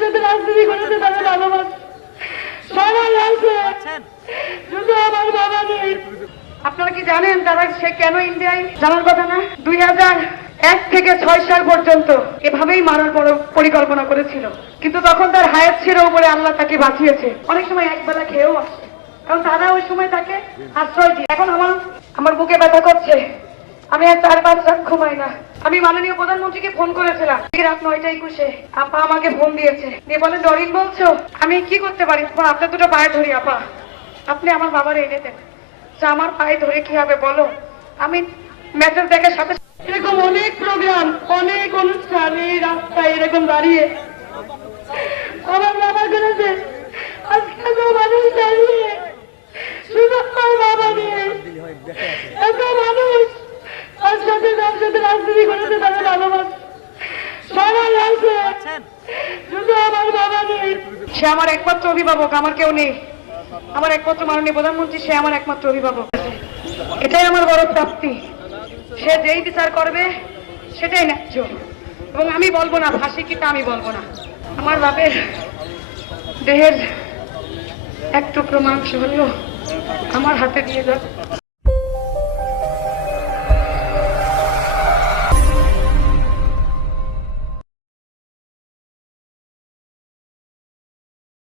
সাথে রাজনীতি করেছে তারা ভালোবাস। সবাই আছে। শুধু আমার বাবা নেই আপনারা কি জানেন তারা সে কেন ইন্ডিয়ায়? জানার কথা না? দুই হাজার এক থেকে ছয় সাল পর্যন্ত এভাবেই মারার পরিকল্পনা করেছিল। কিন্তু তখন তার হায়াত ছিল উপরে আল্লাহ তাকে বাঁচিয়েছে। অনেক সময় একবেলা খেয়েও আসে। কারণ তারা ওই সময় তাকে আশ্রয় দিয়ে এখন আমার আমার বুকে ব্যথা করছে। আমি আর চার পাঁচ রাত ঘুমাই না। আমি মাননীয় প্রধানমন্ত্রীকে ফোন করেছিলাম। রাত নয়টা একুশে আপা আমাকে ফোন দিয়েছে। দিয়ে বলে ডরিন বলছো? আমি কি করতে পারি? আপা, আপনার দুটো পায়ে ধরি আপা। আপনি আমার বাবার এনে দেন। যে আমার পায়ে ধরে কি হবে বলো? আমি মেসেজ দেখে সাথে- এরকম অনেক প্রোগ্রাম অনেক অনুষ্ঠান এই রাস্তায় এরকম দাঁড়িয়ে আমার বাবা করেছে আজকে এত মানুষ দাঁড়িয়ে শুধু আমার বাবা নিয়ে এত মানুষ তার সাথে তার রাজনীতি করেছে তারা ভালোবাসে। সবাই আছে শুধু আমার বাবা নেই। সে আমার একমাত্র অভিভাবক আমার কেউ নেই। আমার একমাত্র মাননীয় প্রধানমন্ত্রী সে আমার একমাত্র অভিভাবক। এটাই আমার বড় প্রাপ্তি। সে যেই বিচার করবে সেটাই ন্যায্য। এবং আমি বলব না ফাঁসি কি তা আমি বলব না। আমার বাপের দেহের এক টুকরো মাংস হলেও আমার হাতে দিয়ে যাবে